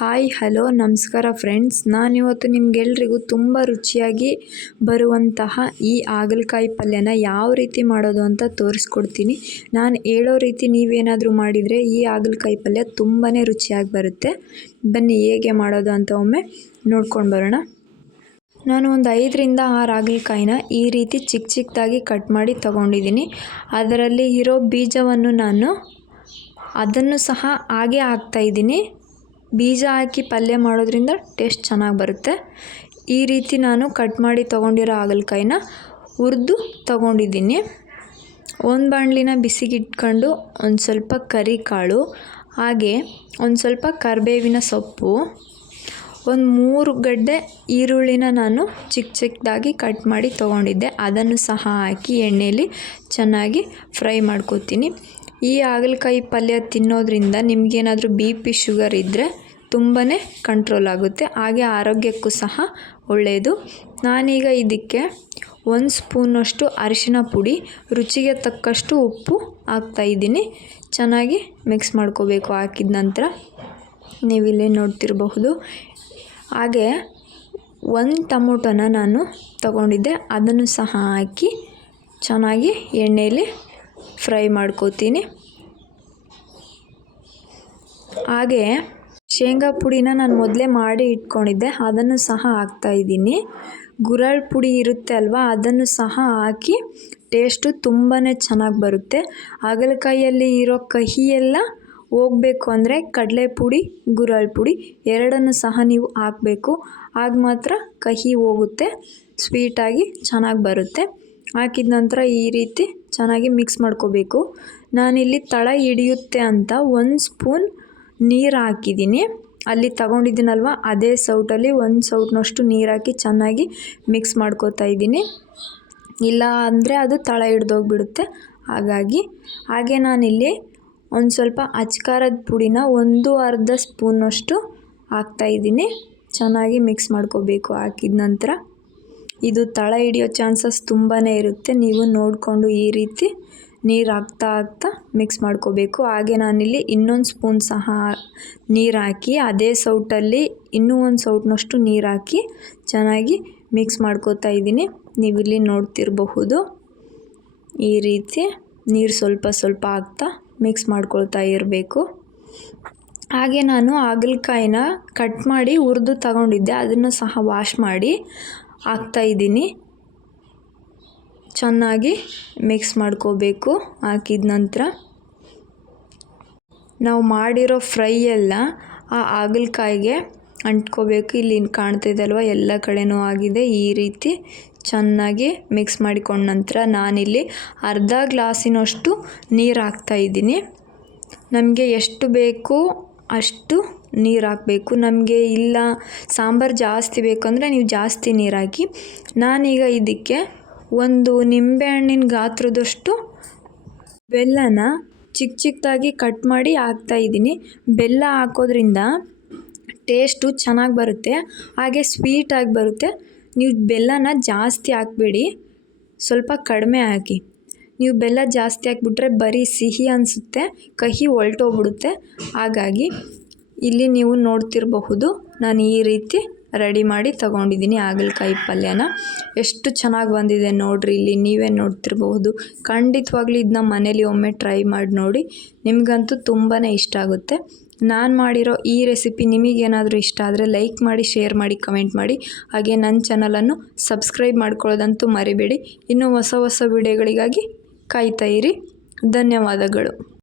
Hi, hello, ನಮಸ್ಕಾರ friends. ನಾನಿವತ್ತು ನಿಮಗೆಲ್ರಿಗೂ ತುಂಬ ರುಚಿಯಾಗಿ ಬರುವಂತಹ ಈ ಹಾಗಲಕಾಯಿ ಪಲ್ಯನ ಯಾವ ರೀತಿ ಮಾಡೋದು ಅಂತ ತೋರಿಸ್ಕೊಡ್ತೀನಿ. ನಾನು ಹೇಳೋ ರೀತಿ ನೀವೇನಾದರೂ ಮಾಡಿದರೆ ಈ ಹಾಗಲಕಾಯಿ ಪಲ್ಯ ತುಂಬಾ ರುಚಿಯಾಗಿ ಬರುತ್ತೆ. ಬನ್ನಿ, ಹೇಗೆ ಮಾಡೋದು ಅಂತ ಒಮ್ಮೆ ನೋಡ್ಕೊಂಡು ಬರೋಣ. ನಾನು ಒಂದು ಐದರಿಂದ ಆರು ಹಾಗಲಕಾಯಿನ ಈ ರೀತಿ ಚಿಕ್ಕ ಚಿಕ್ಕದಾಗಿ ಕಟ್ ಮಾಡಿ ತಗೊಂಡಿದ್ದೀನಿ. ಅದರಲ್ಲಿ ಇರೋ ಬೀಜವನ್ನು ನಾನು ಅದನ್ನು ಸಹ ಹಾಗೆ ಹಾಕ್ತಾಯಿದ್ದೀನಿ ಬೀಜ ಹಾಕಿ ಪಲ್ಯ ಮಾಡೋದ್ರಿಂದ ಟೇಸ್ಟ್ ಚೆನ್ನಾಗಿ ಬರುತ್ತೆ. ಈ ರೀತಿ ನಾನು ಕಟ್ ಮಾಡಿ ತೊಗೊಂಡಿರೋ ಹಾಗಲಕಾಯಿನ ಹುರಿದು ತೊಗೊಂಡಿದ್ದೀನಿ. ಒಂದು ಬಾಣಲಿನ ಬಿಸಿಗಿಟ್ಕೊಂಡು ಒಂದು ಸ್ವಲ್ಪ ಕರಿ ಕಾಳು, ಹಾಗೆ ಒಂದು ಸ್ವಲ್ಪ ಕರಿಬೇವಿನ ಸೊಪ್ಪು, ಒಂದು ಮೂರು ಗಡ್ಡೆ ಈರುಳ್ಳಿನ ನಾನು ಚಿಕ್ಕ ಚಿಕ್ಕದಾಗಿ ಕಟ್ ಮಾಡಿ ತೊಗೊಂಡಿದ್ದೆ. ಅದನ್ನು ಸಹ ಹಾಕಿ ಎಣ್ಣೆಯಲ್ಲಿ ಚೆನ್ನಾಗಿ ಫ್ರೈ ಮಾಡ್ಕೋತೀನಿ. ಈ ಹಾಗಲಕಾಯಿ ಪಲ್ಯ ತಿನ್ನೋದ್ರಿಂದ ನಿಮಗೇನಾದರೂ ಬಿ ಪಿ ಶುಗರ್ ಇದ್ದರೆ ತುಂಬಾ ಕಂಟ್ರೋಲ್ ಆಗುತ್ತೆ. ಹಾಗೆ ಆರೋಗ್ಯಕ್ಕೂ ಸಹ ಒಳ್ಳೆಯದು ನಾನೀಗ ಇದಕ್ಕೆ ಒಂದು ಸ್ಪೂನಷ್ಟು ಅರಿಶಿನ ಪುಡಿ, ರುಚಿಗೆ ತಕ್ಕಷ್ಟು ಉಪ್ಪು ಹಾಕ್ತಾಯಿದ್ದೀನಿ ಚೆನ್ನಾಗಿ ಮಿಕ್ಸ್ ಮಾಡ್ಕೋಬೇಕು ಹಾಕಿದ ನಂತರ ನೀವಿಲ್ಲಿ ನೋಡ್ತಿರಬಹುದು. ಹಾಗೆ ಒಂದು ಟೊಮೊಟೊನ ನಾನು ತಗೊಂಡಿದ್ದೆ. ಅದನ್ನು ಸಹ ಹಾಕಿ ಚೆನ್ನಾಗಿ ಎಣ್ಣೆಯಲ್ಲಿ ಫ್ರೈ ಮಾಡ್ಕೋತೀನಿ. ಹಾಗೆ ಶೇಂಗಾ ಪುಡಿನ ನಾನು ಮೊದಲೇ ಮಾಡಿ ಇಟ್ಕೊಂಡಿದ್ದೆ, ಅದನ್ನು ಸಹ ಹಾಕ್ತಾಯಿದ್ದೀನಿ ಗುರಳ್ ಪುಡಿ ಇರುತ್ತೆ ಅಲ್ವಾ, ಅದನ್ನು ಸಹ ಹಾಕಿ ಟೇಸ್ಟು ತುಂಬಾ ಚೆನ್ನಾಗಿ ಬರುತ್ತೆ. ಹಾಗಲಕಾಯಿಯಲ್ಲಿ ಇರೋ ಕಹಿ ಎಲ್ಲ ಹೋಗಬೇಕು ಅಂದರೆ ಕಡಲೆ ಪುಡಿ, ಗುರಳ್ ಪುಡಿ ಎರಡನ್ನು ಸಹ ನೀವು ಹಾಕಬೇಕು. ಆಗ ಮಾತ್ರ ಕಹಿ ಹೋಗುತ್ತೆ ಸ್ವೀಟಾಗಿ ಚೆನ್ನಾಗಿ ಬರುತ್ತೆ. ಹಾಕಿದ ನಂತರ ಈ ರೀತಿ ಚೆನ್ನಾಗಿ ಮಿಕ್ಸ್ ಮಾಡ್ಕೋಬೇಕು. ನಾನಿಲ್ಲಿ ತಳ ಹಿಡಿಯುತ್ತೆ ಅಂತ ಒಂದು ಸ್ಪೂನ್ ನೀರು ಹಾಕಿದ್ದೀನಿ. ಅಲ್ಲಿ ತಗೊಂಡಿದ್ದೀನಲ್ವ? ಅದೇ ಸೌಟಲ್ಲಿ ಒಂದು ಸೌಟ್ನಷ್ಟು ನೀರು ಹಾಕಿ ಚೆನ್ನಾಗಿ ಮಿಕ್ಸ್ ಮಾಡ್ಕೋತಾ ಇದ್ದೀನಿ. ಇಲ್ಲ ಅಂದರೆ ಅದು ತಳ ಹಿಡ್ದೋಗ್ಬಿಡುತ್ತೆ. ಹಾಗಾಗಿ ಹಾಗೆ ನಾನಿಲ್ಲಿ ಒಂದು ಸ್ವಲ್ಪ ಅಚ್ಕಾರದ ಪುಡಿನ ಒಂದು ಅರ್ಧ ಸ್ಪೂನಷ್ಟು ಹಾಕ್ತಾಯಿದ್ದೀನಿ ಚೆನ್ನಾಗಿ ಮಿಕ್ಸ್ ಮಾಡ್ಕೋಬೇಕು ಹಾಕಿದ ನಂತರ. ಇದು ತಳ ಹಿಡಿಯೋ ಚಾನ್ಸಸ್ ತುಂಬಾ ಇರುತ್ತೆ. ನೀವು ನೋಡಿಕೊಂಡು ಈ ರೀತಿ ನೀರು ಹಾಕ್ತಾ ಹಾಕ್ತಾ ಮಿಕ್ಸ್ ಮಾಡ್ಕೋಬೇಕು. ಹಾಗೆ ನಾನಿಲ್ಲಿ ಇನ್ನೊಂದು ಸ್ಪೂನ್ ಸಹ ನೀರು ಹಾಕಿ, ಅದೇ ಸೌಟಲ್ಲಿ ಇನ್ನೂ ಒಂದು ಸೌಟ್ನಷ್ಟು ನೀರು ಹಾಕಿ ಚೆನ್ನಾಗಿ ಮಿಕ್ಸ್ ಮಾಡ್ಕೋತಾ ಇದ್ದೀನಿ. ನೀವಿಲ್ಲಿ ನೋಡ್ತಿರಬಹುದು ಈ ರೀತಿ ನೀರು ಸ್ವಲ್ಪ ಸ್ವಲ್ಪ ಹಾಕ್ತಾ ಮಿಕ್ಸ್ ಮಾಡ್ಕೊಳ್ತಾ ಇರಬೇಕು. ಹಾಗೆ ನಾನು ಹಾಗಲಕಾಯಿನ ಕಟ್ ಮಾಡಿ ಹುರಿದು ತಗೊಂಡಿದ್ದೆ. ಅದನ್ನು ಸಹ ವಾಶ್ ಮಾಡಿ. ಹಾಕ್ತಾಯಿದ್ದೀನಿ ಚೆನ್ನಾಗಿ ಮಿಕ್ಸ್ ಮಾಡ್ಕೋಬೇಕು. ಹಾಕಿದ ನಂತರ ನಾವು ಮಾಡಿರೋ ಫ್ರೈ ಎಲ್ಲ ಆ ಹಾಗಲಕಾಯಿಗೆ ಅಂಟ್ಕೋಬೇಕು. ಇಲ್ಲಿ ಕಾಣ್ತಾ ಅಲ್ವ? ಎಲ್ಲ ಕಡೆನೂ ಆಗಿದೆ. ಈ ರೀತಿ ಚೆನ್ನಾಗಿ ಮಿಕ್ಸ್ ಮಾಡಿಕೊಂಡ ನಂತರ ನಾನಿಲ್ಲಿ ಅರ್ಧ ಗ್ಲಾಸಿನಷ್ಟು ನೀರು ಹಾಕ್ತಾಯಿದ್ದೀನಿ ನಮಗೆ ಎಷ್ಟು ಬೇಕು ಅಷ್ಟು ನೀರು ಹಾಕಬೇಕು. ನಮಗೆ ಇಲ್ಲ, ಸಾಂಬಾರು ಜಾಸ್ತಿ ಬೇಕಂದರೆ ನೀವು ಜಾಸ್ತಿ ನೀರು ಹಾಕಿ. ನಾನೀಗ ಇದಕ್ಕೆ ಒಂದು ನಿಂಬೆಹಣ್ಣಿನ ಗಾತ್ರದಷ್ಟು ಬೆಲ್ಲನ ಚಿಕ್ಕ ಚಿಕ್ಕದಾಗಿ ಕಟ್ ಮಾಡಿ ಹಾಕ್ತಾಯಿದ್ದೀನಿ ಬೆಲ್ಲ ಹಾಕೋದ್ರಿಂದ ಟೇಸ್ಟು ಚೆನ್ನಾಗಿ ಬರುತ್ತೆ, ಹಾಗೆ ಸ್ವೀಟಾಗಿ ಬರುತ್ತೆ. ನೀವು ಬೆಲ್ಲನ ಜಾಸ್ತಿ ಹಾಕ್ಬೇಡಿ, ಸ್ವಲ್ಪ ಕಡಿಮೆ ಹಾಕಿ. ನೀವು ಬೆಲ್ಲ ಜಾಸ್ತಿ ಹಾಕ್ಬಿಟ್ರೆ ಬರೀ ಸಿಹಿ ಅನಿಸುತ್ತೆ, ಕಹಿ ಹೊಲ್ಟೋಗ್ಬಿಡುತ್ತೆ. ಹಾಗಾಗಿ ಇಲ್ಲಿ ನೀವು ನೋಡ್ತಿರಬಹುದು, ನಾನು ಈ ರೀತಿ ರೆಡಿ ಮಾಡಿ ತಗೊಂಡಿದ್ದೀನಿ ಹಾಗಲಕಾಯಿ ಪಲ್ಯನ. ಎಷ್ಟು ಚೆನ್ನಾಗಿ ಬಂದಿದೆ ನೋಡಿರಿ, ಇಲ್ಲಿ ನೀವೇ ನೋಡ್ತಿರಬಹುದು. ಖಂಡಿತವಾಗ್ಲೂ ಇದನ್ನ ಮನೇಲಿ ಒಮ್ಮೆ ಟ್ರೈ ಮಾಡಿ ನೋಡಿ, ನಿಮಗಂತೂ ತುಂಬಾ ಇಷ್ಟ ಆಗುತ್ತೆ. ನಾನು ಮಾಡಿರೋ ಈ ರೆಸಿಪಿ ನಿಮಗೇನಾದರೂ ಇಷ್ಟ ಆದರೆ ಲೈಕ್ ಮಾಡಿ, ಶೇರ್ ಮಾಡಿ, ಕಮೆಂಟ್ ಮಾಡಿ. ಹಾಗೆ ನನ್ನ ಚಾನಲನ್ನು ಸಬ್ಸ್ಕ್ರೈಬ್ ಮಾಡ್ಕೊಳ್ಳೋದಂತೂ ಮರಿಬೇಡಿ. ಇನ್ನೂ ಹೊಸ ಹೊಸ ವಿಡಿಯೋಗಳಿಗಾಗಿ ಕಾಯ್ತಾಯಿರಿ ಧನ್ಯವಾದಗಳು.